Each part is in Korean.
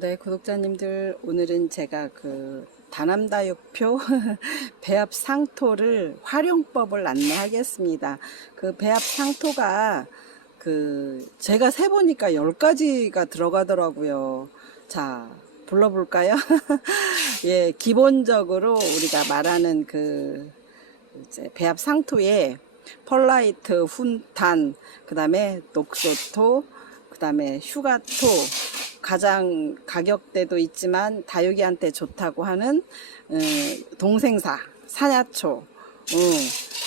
네, 구독자님들, 오늘은 제가 그 다남다육표 배합 상토를 활용법을 안내하겠습니다. 그 배합 상토가 제가 세보니까 10가지가 들어가더라고요. 자, 불러볼까요? 예, 기본적으로 우리가 말하는 이제 배합 상토에 펄라이트, 훈탄, 그 다음에 녹소토, 그 다음에 휴가토, 가장 가격대도 있지만 다육이한테 좋다고 하는 동생사, 사냐초,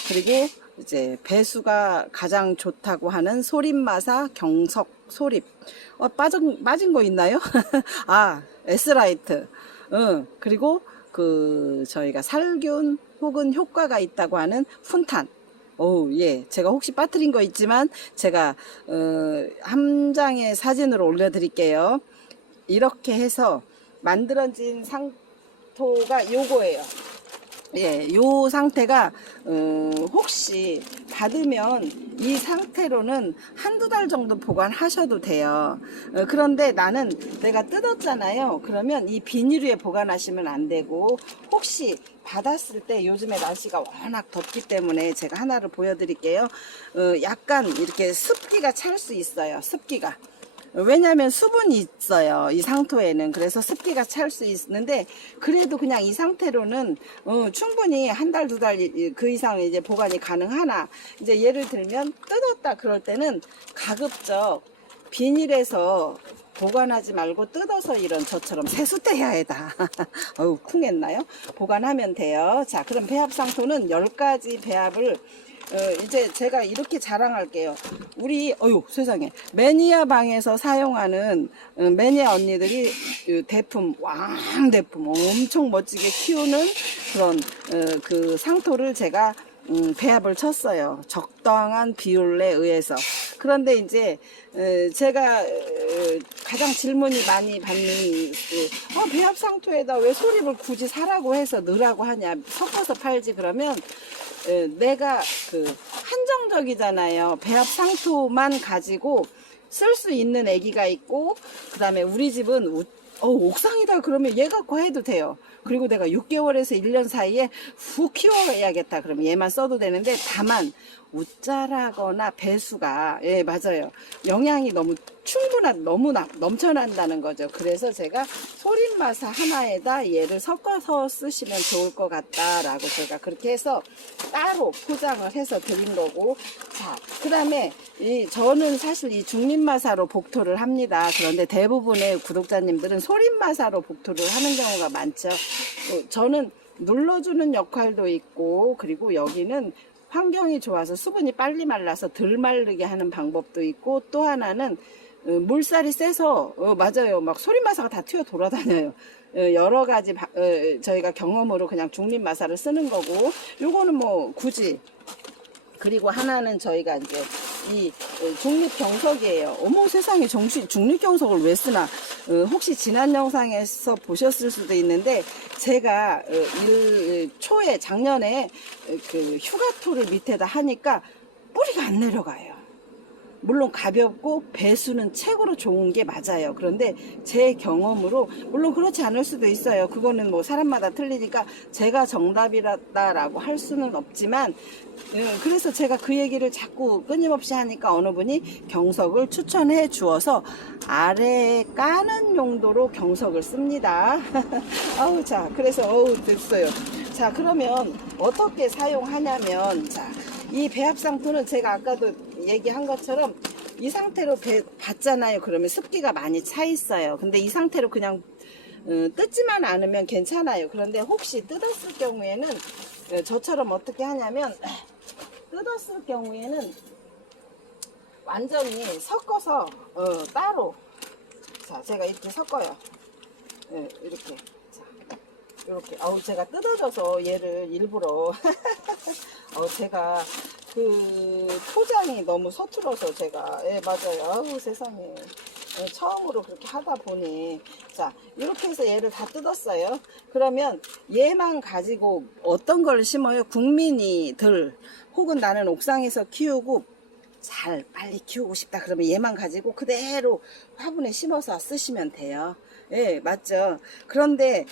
그리고 이제 배수가 가장 좋다고 하는 소립마사, 경석, 소립. 빠진 거 있나요? 아, 에스라이트. 그리고 저희가 살균 혹은 효과가 있다고 하는 훈탄. 예. 제가 혹시 빠뜨린 거 있지만 제가 한 장의 사진으로 올려드릴게요. 이렇게 해서 만들어진 상토가 요거예요. 예, 요 상태가 혹시 받으면 이 상태로는 한두 달 정도 보관하셔도 돼요. 그런데 나는 내가 뜯었잖아요. 그러면 이 비닐 위에 보관하시면 안 되고, 혹시 받았을 때 요즘에 날씨가 워낙 덥기 때문에 제가 하나를 보여드릴게요. 약간 이렇게 습기가 찰 수 있어요. 습기가. 왜냐하면 수분이 있어요, 이 상토에는. 그래서 습기가 찰 수 있는데, 그래도 그냥 이 상태로는 충분히 한 달, 두 달 그 이상 이제 보관이 가능하나, 이제 예를 들면 뜯었다 그럴 때는 가급적 비닐에서 보관하지 말고 뜯어서 이런 저처럼 세수대야에다 어우 쿵했나요? 보관하면 돼요. 자, 그럼 배합 상토는 10가지 배합을 이제 제가 이렇게 자랑할게요. 우리 세상에 매니아 방에서 사용하는 매니아 언니들이 대품, 왕대품 엄청 멋지게 키우는 그런 그 상토를 제가 배합을 쳤어요. 적당한 비율에 의해서. 그런데 이제 제가 가장 질문이 많이 받는 배합 상토에다 왜 소립을 굳이 사라고 해서 넣으라고 하냐, 섞어서 팔지. 그러면 내가 한정적이잖아요. 배합 상토만 가지고 쓸 수 있는 애기가 있고, 그 다음에 우리 집은 옥상이다 그러면 얘 갖고 해도 돼요. 그리고 내가 6개월에서 1년 사이에 훅 키워야겠다 그러면 얘만 써도 되는데, 다만 웃자라거나 배수가, 예, 맞아요, 영양이 너무 너무나 넘쳐난다는 거죠. 그래서 제가 소립마사 하나에다 얘를 섞어서 쓰시면 좋을 것 같다라고 제가 그렇게 해서 따로 포장을 해서 드린 거고. 자, 그 다음에 저는 사실 이 중립마사로 복토를 합니다. 그런데 대부분의 구독자님들은 소립마사로 복토를 하는 경우가 많죠. 저는 눌러주는 역할도 있고, 그리고 여기는 환경이 좋아서 수분이 빨리 말라서 덜 마르게 하는 방법도 있고, 또 하나는 물살이 세서 맞아요, 막 소립마사가 다 튀어 돌아다녀요. 여러 가지 저희가 경험으로 그냥 중립마사를 쓰는 거고, 요거는 뭐 굳이. 그리고 하나는 저희가 이제 이 중립경석이에요. 어머 세상에, 중립경석을 왜 쓰나. 혹시 지난 영상에서 보셨을 수도 있는데, 제가 초에 작년에 휴가토를 밑에다 하니까 뿌리가 안 내려가요. 물론 가볍고 배수는 최고로 좋은 게 맞아요. 그런데 제 경험으로, 물론 그렇지 않을 수도 있어요. 그거는 뭐 사람마다 틀리니까 제가 정답이라고 할 수는 없지만, 그래서 제가 그 얘기를 자꾸 끊임없이 하니까 어느 분이 경석을 추천해 주어서 아래에 까는 용도로 경석을 씁니다. 자, 그래서 됐어요. 자, 그러면 어떻게 사용하냐면, 자, 이 배합 상토는 제가 아까도 얘기한 것처럼 이 상태로 봤잖아요. 그러면 습기가 많이 차 있어요. 근데 이 상태로 그냥 뜯지만 않으면 괜찮아요. 그런데 혹시 뜯었을 경우에는 저처럼 어떻게 하냐면, 뜯었을 경우에는 완전히 섞어서 따로, 자, 제가 이렇게 섞어요. 이렇게. 자, 이렇게. 제가 뜯어져서 얘를 일부러 제가 포장이 너무 서툴어서 제가, 예, 맞아요. 세상에. 처음으로 그렇게 하다 보니. 자, 이렇게 해서 얘를 다 뜯었어요. 그러면 얘만 가지고 어떤 걸 심어요? 국민이들, 혹은 나는 옥상에서 키우고 빨리 키우고 싶다 그러면 얘만 가지고 그대로 화분에 심어서 쓰시면 돼요. 예, 맞죠. 그런데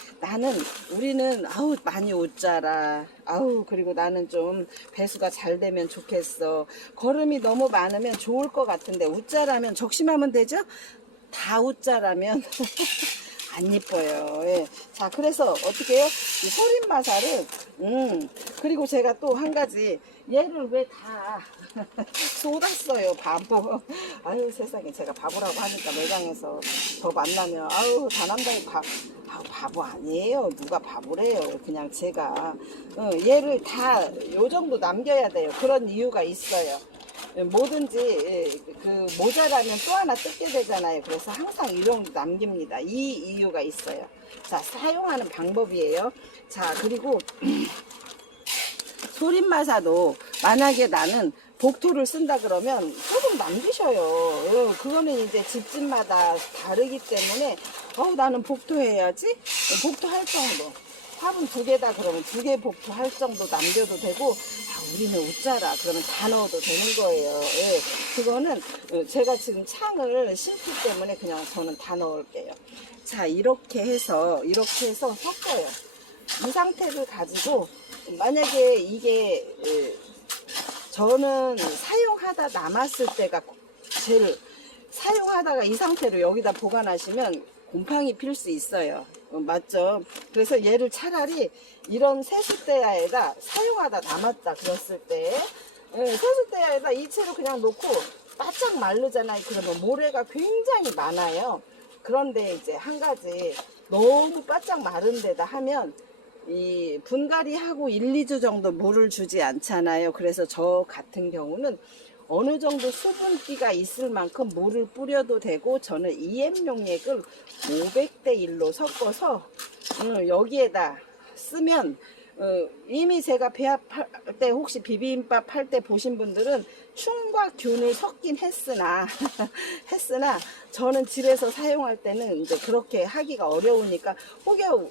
우리는, 아우, 많이 웃자라. 아우, 그리고 나는 좀 배수가 잘 되면 좋겠어. 거름이 너무 많으면 좋을 것 같은데, 웃자라면 적심하면 되죠? 다 웃자라면 안 이뻐요. 예. 자, 그래서 어떻게 해요? 이 소림마사를, 그리고 제가 또 한 가지, 얘를 왜 다 쏟았어요, 바보. 아유, 세상에, 제가 바보라고 하니까 매장에서 저 만나면, 아유, 다남다이 아유, 바보 아니에요. 누가 바보래요. 그냥 제가, 얘를 다 요 정도 남겨야 돼요. 그런 이유가 있어요. 뭐든지 그 모자라면 또 하나 뜯게 되잖아요. 그래서 항상 이 정도 남깁니다. 이 이유가 있어요. 자, 사용하는 방법이에요. 자, 그리고 소림마사도 만약에 나는 복토를 쓴다 그러면 조금 남기셔요. 그거는 이제 집집마다 다르기 때문에 나는 복토 해야지. 복토 할 정도. 화분 2개다 그러면 2개 복토 할 정도 남겨도 되고, 우리는 웃자라 그러면 다 넣어도 되는 거예요. 예, 그거는 제가 지금 창을 심기 때문에 그냥 저는 다 넣을게요. 자, 이렇게 해서 섞어요. 이 상태를 가지고 만약에 이게 저는 사용하다 남았을 때가 제일, 사용하다가 이 상태로 여기다 보관하시면 곰팡이 필 수 있어요. 맞죠? 그래서 얘를 차라리 이런 세숫대야에다 사용하다 남았다 그랬을 때, 세숫대야에다 이 채로 그냥 놓고 바짝 마르잖아요. 그러면 모래가 굉장히 많아요. 그런데 이제 한 가지, 너무 바짝 마른 데다 하면 이 분갈이하고 1, 2주 정도 물을 주지 않잖아요. 그래서 저 같은 경우는 어느 정도 수분기가 있을 만큼 물을 뿌려도 되고, 저는 EM 용액을 500대 1로 섞어서 여기에다 쓰면, 이미 제가 배합할 때 혹시 비빔밥 할 때 보신 분들은 충과 균을 섞긴 했으나 저는 집에서 사용할 때는 이제 그렇게 하기가 어려우니까, 혹여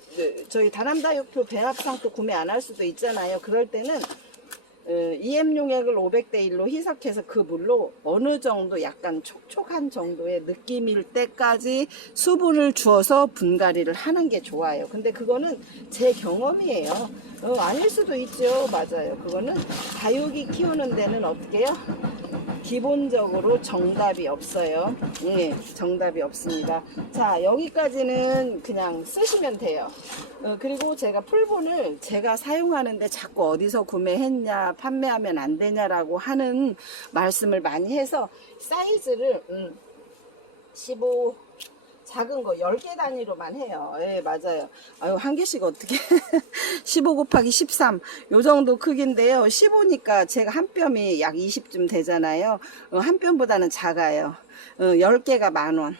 저희 다남다육표 배합상도 구매 안 할 수도 있잖아요. 그럴 때는 EM 용액을 500대 1로 희석해서 그 물로 어느 정도 약간 촉촉한 정도의 느낌일 때까지 수분을 주어서 분갈이를 하는 게 좋아요. 근데 그거는 제 경험이에요. 아닐 수도 있죠. 맞아요. 그거는 다육이 키우는 데는 어떻게 해요? 기본적으로 정답이 없어요. 네, 정답이 없습니다. 자, 여기까지는 그냥 쓰시면 돼요. 그리고 제가 풀분을 제가 사용하는데 자꾸 어디서 구매했냐, 판매하면 안 되냐라고 하는 말씀을 많이 해서 사이즈를 15, 작은 거 10개 단위로만 해요. 예, 맞아요. 아유, 한 개씩 어떻게 15 곱하기 13 요 정도 크기인데요. 15니까 제가 한 뼘이 약 20쯤 되잖아요. 한 뼘보다는 작아요. 10개가 10,000원.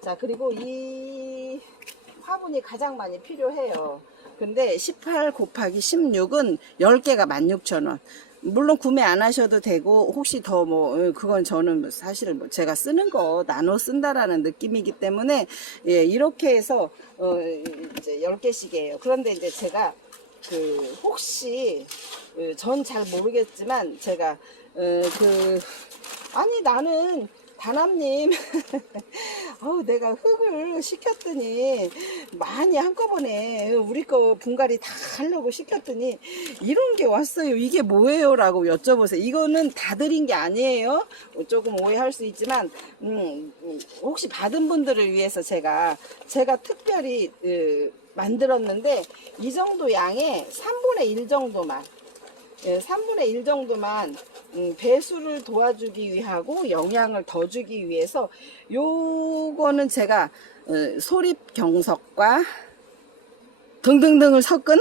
자, 그리고 이 화분이 가장 많이 필요해요. 근데 18 곱하기 16은 10개가 16,000원. 물론 구매 안 하셔도 되고, 혹시 더 그건 저는 사실 제가 쓰는 거 나눠 쓴다라는 느낌이기 때문에, 예, 이렇게 해서 이제 10개씩이에요. 그런데 이제 제가 혹시 전 잘 모르겠지만 제가 아니 나는 다남님 내가 흙을 시켰더니 많이 한꺼번에 우리 거 분갈이 다 하려고 시켰더니 이런 게 왔어요. 이게 뭐예요? 라고 여쭤보세요. 이거는 다 드린 게 아니에요. 조금 오해할 수 있지만 혹시 받은 분들을 위해서 제가 특별히 만들었는데, 이 정도 양의 3분의 1 정도만, 3분의 1 정도만 배수를 도와주기 위하고 영양을 더 주기 위해서, 요거는 제가 소립경석과 등등등을 섞은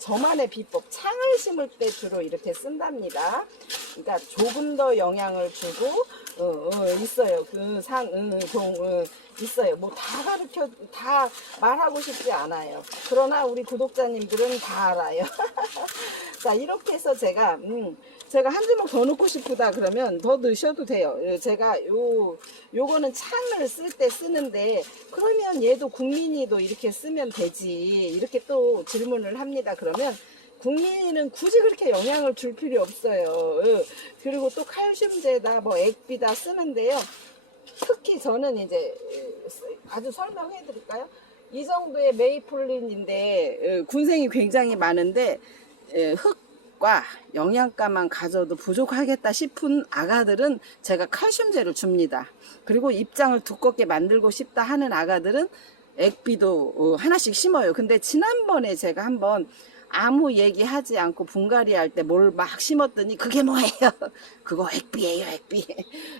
저만의 비법. 창을 심을 때 주로 이렇게 쓴답니다. 그러니까 조금 더 영향을 주고 있어요. 있어요. 뭐 다 말하고 싶지 않아요. 그러나 우리 구독자님들은 다 알아요. 자, 이렇게 해서 제가 한 주먹 더 넣고 싶다 그러면 더 넣으셔도 돼요. 제가 요거는 창을 쓸 때 쓰는데, 그러면 얘도 국민이도 이렇게 쓰면 되지, 이렇게 또 질문을 합니다. 그러면 국민이는 굳이 그렇게 영향을 줄 필요 없어요. 그리고 또 칼슘제다 액비다 쓰는데요. 특히 저는 이제 아주 설명해 드릴까요? 이 정도의 메이플린인데 군생이 굉장히 많은데 흙과 영양가만 가져도 부족하겠다 싶은 아가들은 제가 칼슘제를 줍니다. 그리고 입장을 두껍게 만들고 싶다 하는 아가들은 액비도 하나씩 심어요. 근데 지난번에 제가 한번 아무 얘기하지 않고 분갈이 할 때 뭘 막 심었더니 그게 뭐예요? 그거 액비예요, 액비.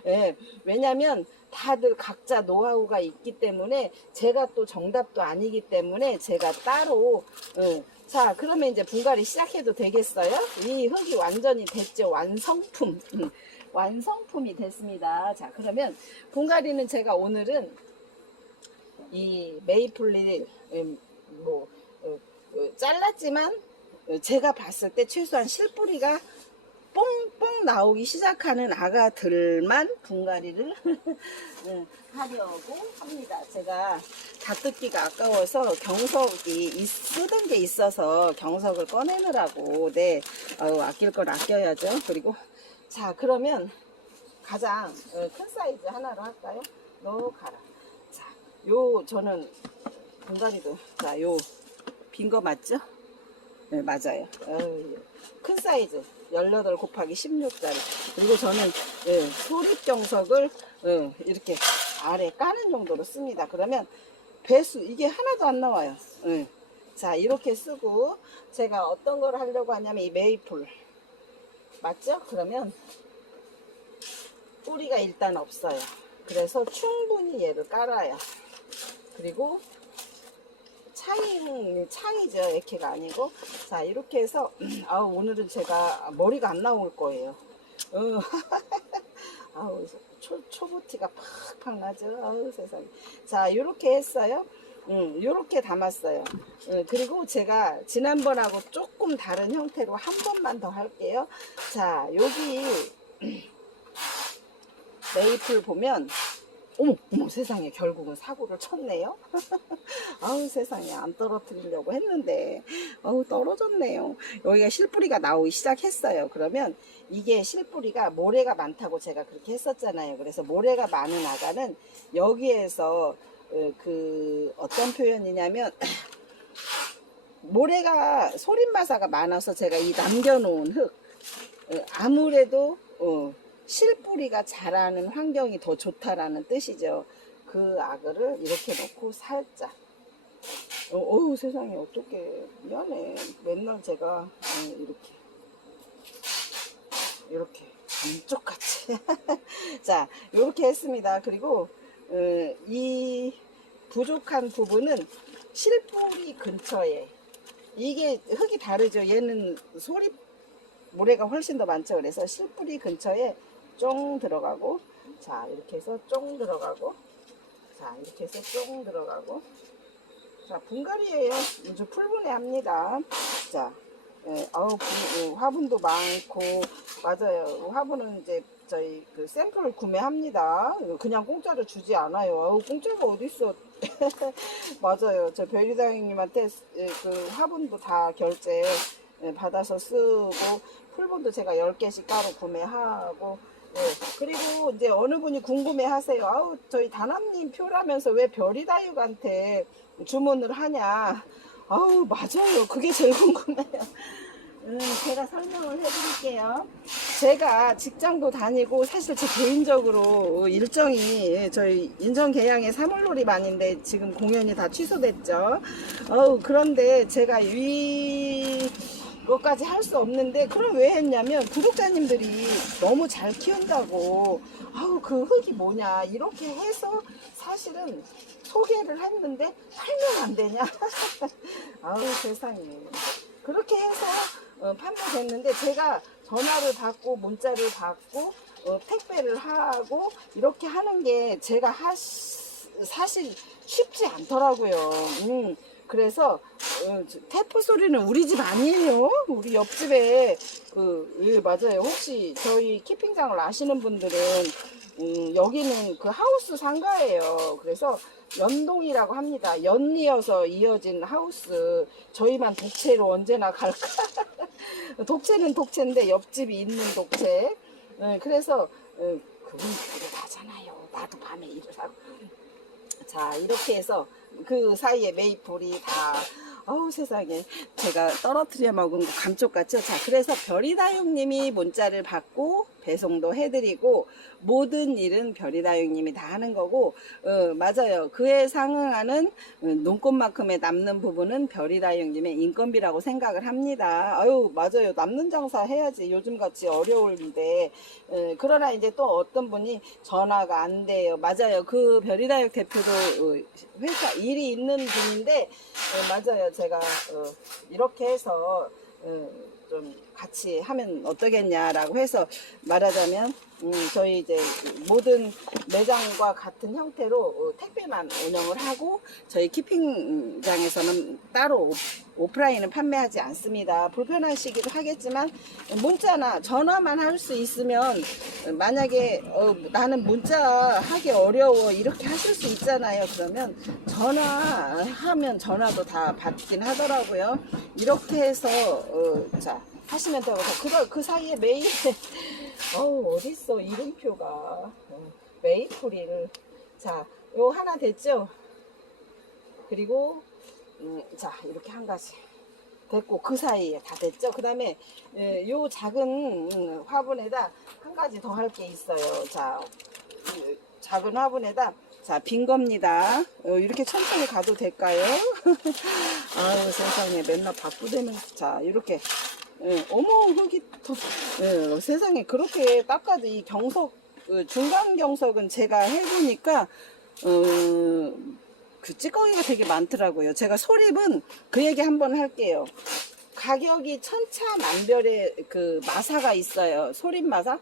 예, 왜냐면 다들 각자 노하우가 있기 때문에 제가 또 정답도 아니기 때문에 제가 따로 자, 그러면 이제 분갈이 시작해도 되겠어요? 이 흙이 완전히 됐죠. 완성품. 완성품이 됐습니다. 자, 그러면 분갈이는 제가 오늘은 이 메이플릴 잘랐지만 제가 봤을 때 최소한 실뿌리가 뽕뽕 나오기 시작하는 아가들만 분갈이를 하려고 합니다. 제가 다 뜯기가 아까워서 경석이 쓰던 게 있어서 경석을 꺼내느라고 아낄 건 아껴야죠. 그리고 자, 그러면 가장 큰 사이즈 하나로 할까요? 너 가라. 자, 요 저는 분갈이도 자, 요 빈 거 맞죠? 네, 맞아요. 큰 사이즈 18 곱하기 16짜리. 그리고 저는 소립 경석을 이렇게 아래 까는 정도로 씁니다. 그러면 배수 이게 하나도 안 나와요. 자, 이렇게 쓰고 제가 어떤 걸 하려고 하냐면 이 메이플 맞죠? 그러면 뿌리가 일단 없어요. 그래서 충분히 얘를 깔아요. 그리고 창이죠. 액회가 아니고. 자, 이렇게 해서 오늘은 제가 머리가 안 나올 거예요. 초보티가 팍팍 나죠. 세상에. 자, 이렇게 했어요. 이렇게 담았어요. 그리고 제가 지난번하고 조금 다른 형태로 한 번만 더 할게요. 자, 여기 메이플 보면 어머 세상에 결국은 사고를 쳤네요. 아우 세상에 안 떨어뜨리려고 했는데 떨어졌네요. 여기가 실뿌리가 나오기 시작했어요. 그러면 이게 실뿌리가 모래가 많다고 제가 그렇게 했었잖아요. 그래서 모래가 많은 아가는 여기에서 어떤 표현이냐면 모래가 소림마사가 많아서 제가 이 남겨놓은 흙 아무래도 실뿌리가 자라는 환경이 더 좋다라는 뜻이죠. 그 아그를 이렇게 넣고 살짝 어우 세상에 어떡해 미안해. 맨날 제가 이렇게 감쪽같이 자 이렇게 했습니다. 그리고 이 부족한 부분은 실뿌리 근처에 이게 흙이 다르죠. 얘는 소립 모래가 훨씬 더 많죠. 그래서 실뿌리 근처에 쫑 들어가고 자 이렇게 해서 쫑 들어가고 자 이렇게 해서 쫑 들어가고 자 분갈이에요. 이제 풀분해 합니다. 자 화분도 많고 맞아요. 화분은 이제 저희 샘플을 구매합니다. 그냥 공짜로 주지 않아요. 공짜가 어딨어. 맞아요. 저 별이다행님한테 화분도 다 결제 받아서 쓰고 풀분도 제가 10개씩 따로 구매하고 그리고 이제 어느 분이 궁금해 하세요. 저희 다남님 표라면서 왜 별이다육한테 주문을 하냐. 맞아요. 그게 제일 궁금해요. 제가 설명을 해드릴게요. 제가 직장도 다니고 사실 제 개인적으로 일정이 저희 인천계양의 3월놀이반인데 지금 공연이 다 취소됐죠. 그런데 제가 이것까지 할 수 없는데 그럼 왜 했냐면 구독자님들이 너무 잘 키운다고 그 흙이 뭐냐 이렇게 해서 사실은 소개를 했는데 팔면 안 되냐. 세상에 그렇게 해서 판매됐는데 제가 전화를 받고 문자를 받고 택배를 하고 이렇게 하는 게 제가 사실 쉽지 않더라고요. 그래서 테프 소리는 우리 집 아니에요. 우리 옆집에 맞아요. 혹시 저희 키핑장을 아시는 분들은 여기는 그 하우스 상가예요. 그래서 연동이라고 합니다. 연이어서 이어진 하우스. 저희만 독채로 언제나 갈까? 독채는 독채인데 옆집이 있는 독채. 그래서 그분 그게 나잖아요. 나도 밤에 일을 하고. 자, 이렇게 해서 그 사이에 메이플이 다, 어우 세상에, 제가 떨어뜨려 먹은 거 감쪽 같죠? 자, 그래서 별이다육님이 문자를 받고 배송도 해드리고 모든 일은 별이다육님이 다 하는 거고, 맞아요. 그에 상응하는 눈꽃만큼의 남는 부분은 별이다육님의 인건비라고 생각을 합니다. 아유, 맞아요. 남는 장사 해야지. 요즘같이 어려울인데. 그러나 이제 또 어떤 분이 전화가 안 돼요. 맞아요. 그 별이다육 대표도 회사 일이 있는 분인데, 맞아요. 제가 이렇게 해서 좀 같이 하면 어떠겠냐라고 해서 말하자면 저희 이제 모든 매장과 같은 형태로 택배만 운영을 하고 저희 키핑장에서는 따로 오프라인은 판매하지 않습니다. 불편하시기도 하겠지만 문자나 전화만 할 수 있으면 만약에 나는 문자 하기 어려워 이렇게 하실 수 있잖아요. 그러면 전화하면 전화도 다 받긴 하더라고요. 이렇게 해서 자 하시면 되고 그 사이에 메일 어딨어 이름표가 메이플을 자 요 하나 됐죠. 그리고 자 이렇게 한 가지 됐고 그 사이에 다 됐죠. 그 다음에 요 작은 화분에다 한 가지 더 할 게 있어요. 자 작은 화분에다 자 빈 겁니다. 이렇게 천천히 가도 될까요? 아유 세상에 맨날 바쁘대면서 자 이렇게 어머 흙이 더 세상에 그렇게 닦아도 이 경석 중간 경석은 제가 해보니까 그 찌꺼기가 되게 많더라고요. 제가 소립은 그 얘기 한번 할게요. 가격이 천차만별의 그 마사가 있어요. 소립 마사.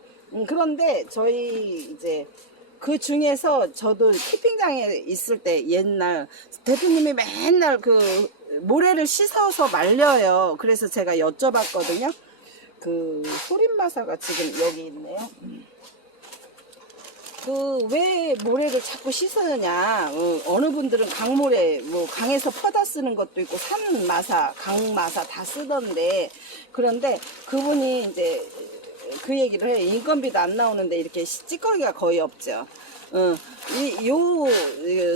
그런데 저희 이제 그 중에서 저도 키핑장에 있을 때 옛날 대표님이 맨날 그 모래를 씻어서 말려요. 그래서 제가 여쭤봤거든요. 그 소림마사가 지금 여기 있네요. 그 왜 모래를 자꾸 씻으냐? 어느 분들은 강모래, 뭐 강에서 퍼다 쓰는 것도 있고 산마사, 강마사 다 쓰던데 그런데 그분이 이제 그 얘기를 해요. 인건비도 안 나오는데 이렇게 찌꺼기가 거의 없죠. 요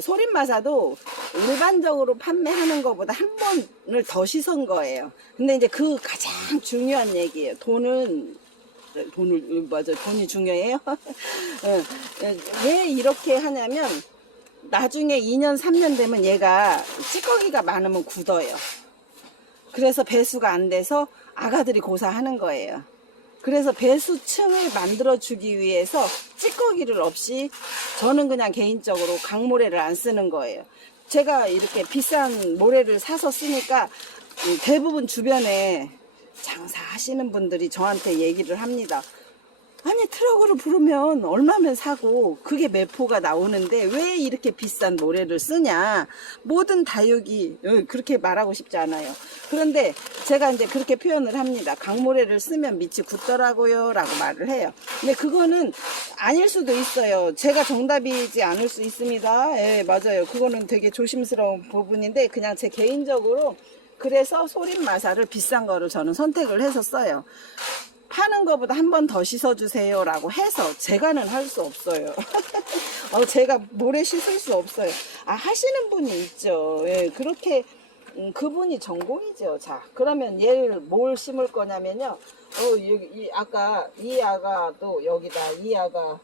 소림마사도 일반적으로 판매하는 것보다 한 번을 더 씻은 거예요. 근데 이제 그 가장 중요한 얘기예요. 돈을 맞아 돈이 중요해요. 왜 이렇게 하냐면 나중에 2년 3년 되면 얘가 찌꺼기가 많으면 굳어요. 그래서 배수가 안 돼서 아가들이 고사하는 거예요. 그래서 배수층을 만들어 주기 위해서 찌꺼기를 없이 저는 그냥 개인적으로 강모래를 안 쓰는 거예요. 제가 이렇게 비싼 모래를 사서 쓰니까 대부분 주변에 장사하시는 분들이 저한테 얘기를 합니다. 아니 트럭으로 부르면 얼마면 사고 그게 매포가 나오는데 왜 이렇게 비싼 모래를 쓰냐. 모든 다육이 그렇게 말하고 싶지 않아요. 그런데 제가 이제 그렇게 표현을 합니다. 강모래를 쓰면 밑이 굳더라고요 라고 말을 해요. 근데 그거는 아닐 수도 있어요. 제가 정답이지 않을 수 있습니다. 예, 맞아요. 그거는 되게 조심스러운 부분인데 그냥 제 개인적으로 그래서 소림마사를 비싼 거를 저는 선택을 해서 써요. 파는 거보다 한 번 더 씻어주세요 라고 해서 제가는 할 수 없어요. 제가 모래 씻을 수 없어요. 하시는 분이 있죠. 예, 그렇게 그분이 전공이죠. 자 그러면 얘를 뭘 심을 거냐면요. 아까 이 아가도 여기다 이 아가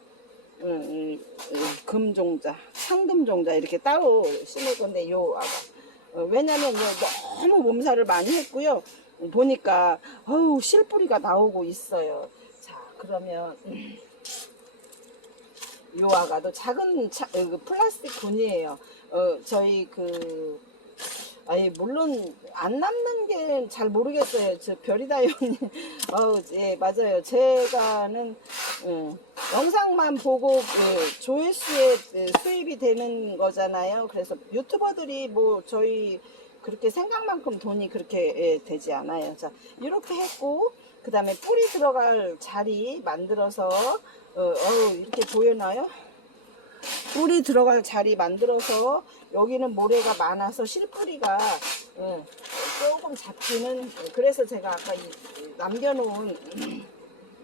금종자 상금종자 이렇게 따로 심을 건데 요 아가 왜냐면 너무 몸살을 많이 했고요. 보니까 실뿌리가 나오고 있어요. 자 그러면 요 아가도 작은 플라스틱 분이에요. 저희 물론 안 남는 게 잘 모르겠어요. 저 별이다용님 예 맞아요. 제가는 영상만 보고 조회수에 수입이 되는 거잖아요. 그래서 유튜버들이 뭐 저희 그렇게 생각만큼 돈이 그렇게 되지 않아요. 자 이렇게 했고 그 다음에 뿌리 들어갈 자리 만들어서 이렇게 보여나요? 뿌리 들어갈 자리 만들어서 여기는 모래가 많아서 실뿌리가 조금 잡히는 그래서 제가 아까 남겨놓은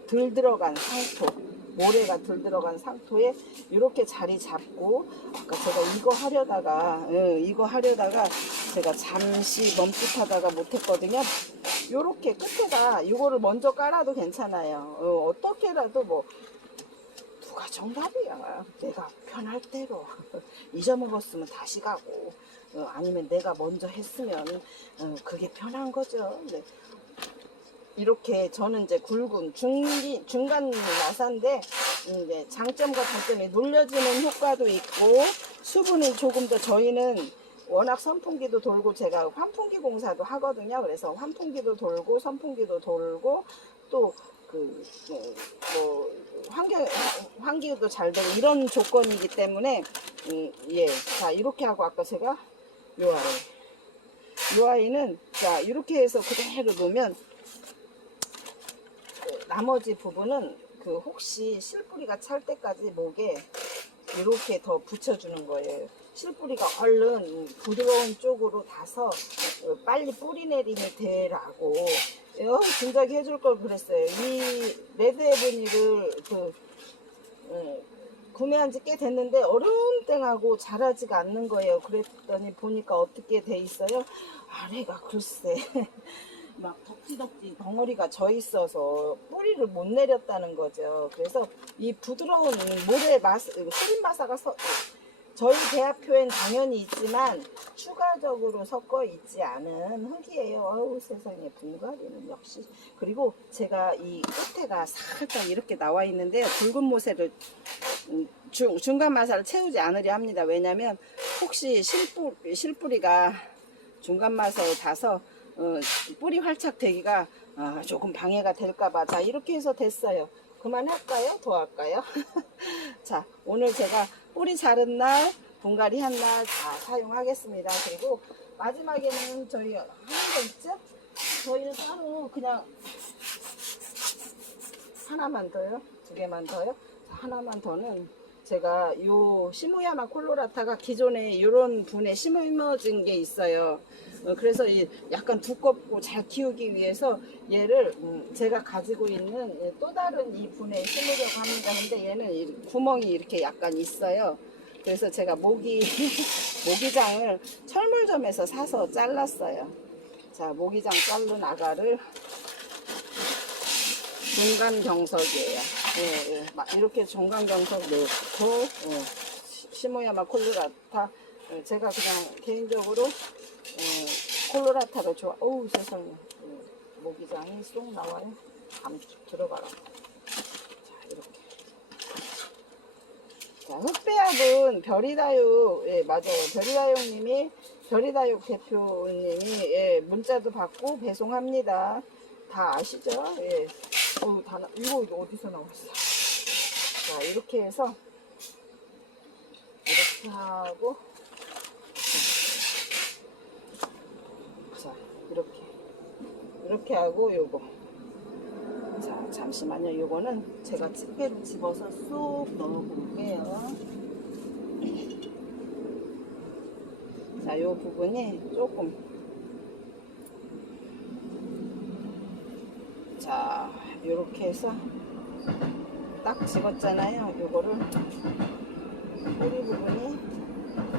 들 들어간 상토 모래가 들 들어간 상토에 이렇게 자리 잡고, 아까 제가 이거 하려다가 제가 잠시 멈칫하다가 못했거든요. 요렇게 끝에다 이거를 먼저 깔아도 괜찮아요. 어떻게라도 뭐 누가 정답이야. 내가 편할 대로 잊어먹었으면 다시 가고, 아니면 내가 먼저 했으면 그게 편한 거죠. 네. 이렇게 저는 이제 굵은 중간 나사인데, 이제 장점과 단점이 눌려지는 효과도 있고, 수분이 조금 더, 저희는 워낙 선풍기도 돌고 제가 환풍기 공사도 하거든요. 그래서 환풍기도 돌고 선풍기도 돌고 또 뭐 환기도 잘 되고 이런 조건이기 때문에, 예. 자, 이렇게 하고 아까 제가 요 아이는 자 이렇게 해서 그대로 놓으면, 나머지 부분은 혹시 실뿌리가 찰 때까지 목에 이렇게 더 붙여주는 거예요. 실뿌리가 얼른 부드러운 쪽으로 닿아서 빨리 뿌리 내림이 되라고 진작에 해줄 걸 그랬어요. 이 레드 에브니를 구매한 지 꽤 됐는데 얼음땡하고 자라지가 않는 거예요. 그랬더니 보니까 어떻게 돼 있어요? 아래가 글쎄 막 덕지덕지 덩어리가 져 있어서 뿌리를 못 내렸다는 거죠. 그래서 이 부드러운 모래 수림마사가 저희 대학표엔 당연히 있지만 추가적으로 섞어 있지 않은 흙이에요. 어우 세상에, 분갈이는 역시. 그리고 제가 이 끝에가 살짝 이렇게 나와 있는데 붉은 모세를 중간 마사를 채우지 않으려 합니다. 왜냐면 혹시 실뿌리가 중간 마사에 닿아서 뿌리 활착되기가 조금 방해가 될까봐. 자, 이렇게 해서 됐어요. 그만할까요? 더 할까요? 자, 오늘 제가 뿌리 자른 날, 분갈이 한 날 다 사용하겠습니다. 그리고 마지막에는 저희 하는 거 있죠? 저희는 따로 그냥 하나만 더요? 두 개만 더요? 자, 하나만 더는 제가 요 시무야마 콜로라타가 기존에 이런 분에 심어진 게 있어요. 그래서 약간 두껍고 잘 키우기 위해서 얘를 제가 가지고 있는 또 다른 이 분에 심으려고 합니다. 근데 얘는 구멍이 이렇게 약간 있어요. 그래서 제가 모기장을 철물점에서 사서 잘랐어요. 자, 모기장 자른 아가를 중간 경석이에요. 예, 예. 이렇게 중간 경석 넣고, 시모야마 콜로라타. 제가 그냥 개인적으로 콜로라타를 좋아. 어우 세상에, 모기장이 쏙 나와요. 들어가라. 자, 이렇게. 자, 흑배합은 별이다육, 예, 맞아요. 별이다육 대표님이, 예, 문자도 받고 배송합니다. 다 아시죠? 예. 이거 어디서 나왔어? 자, 이렇게 해서, 이렇게 하고, 자, 이렇게 하고, 요거. 자, 잠시만요. 요거는 제가 집게로 집어서 쏙 넣어 볼게요. 자, 요 부분이 조금, 자, 요렇게 해서 딱 집었잖아요. 요거를 뿌리 부분이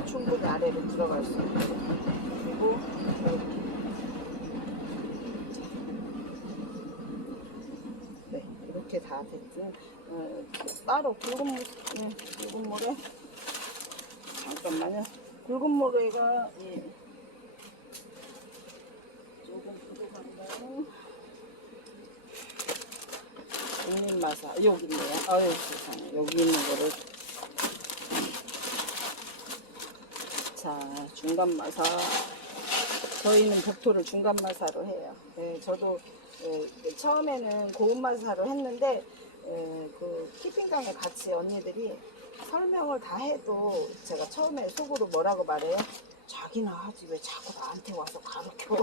충분히 아래로 들어갈 수 있고, 그리고 이렇게. 네, 이렇게 다 됐죠. 따로 굵은 모래, 잠깐만요. 굵은 모래가 조금 부족한가요? 독립마사 여기 있네요. 아유 세상에, 여기 있는 거를. 자, 중간마사. 저희는 벽토를 중간마사로 해요. 네, 저도 처음에는 고온마사로 했는데 그 키핑장에 같이 언니들이 설명을 다 해도 제가 처음에 속으로 뭐라고 말해요? 자기나 하지 왜 자꾸 나한테 와서 가르쳐.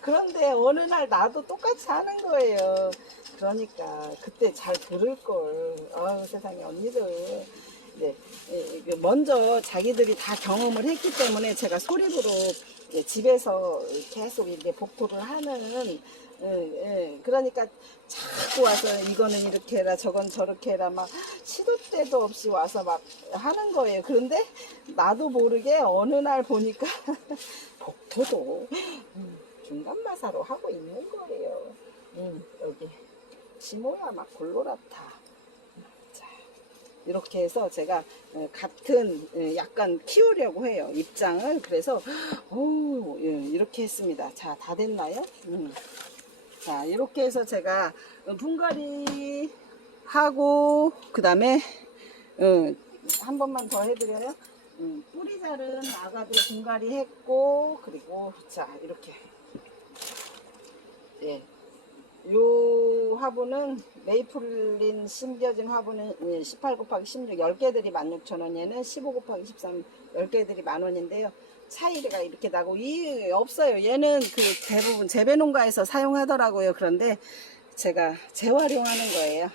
그런데 어느 날 나도 똑같이 하는 거예요. 그러니까 그때 잘 들을걸. 아유 세상에, 언니들 네, 먼저 자기들이 다 경험을 했기 때문에 제가 소립으로 집에서 계속 이렇게 복토를 하는 그러니까 자꾸 와서 이거는 이렇게 해라 저건 저렇게 해라 막 시도 때도 없이 와서 막 하는 거예요. 그런데 나도 모르게 어느 날 보니까 복토도 중간 마사로 하고 있는 거예요. 여기 지모야 막 골로라타. 자, 이렇게 해서 제가 같은 약간 키우려고 해요. 입장을. 그래서 이렇게 했습니다. 자, 다 됐나요? 자, 이렇게 해서 제가 분갈이 하고 그 다음에 한 번만 더 해드려요. 뿌리 자른 아가들 분갈이 했고 그리고 자 이렇게 예. 요 화분은 메이플린 심겨진 화분은 18 곱하기 16 10개들이 16,000원, 얘는 15 곱하기 13 10개들이 만원인데요. 차이가 이렇게 나고 이 없어요. 얘는 그 대부분 재배 농가에서 사용하더라고요. 그런데 제가 재활용하는 거예요.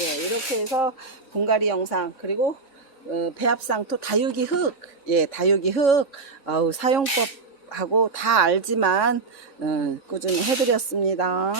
예, 이렇게 해서 분갈이 영상 그리고 배합상토 다육이 흙, 예, 다육이 흙 사용법 하고 다 알지만 꾸준히 해드렸습니다.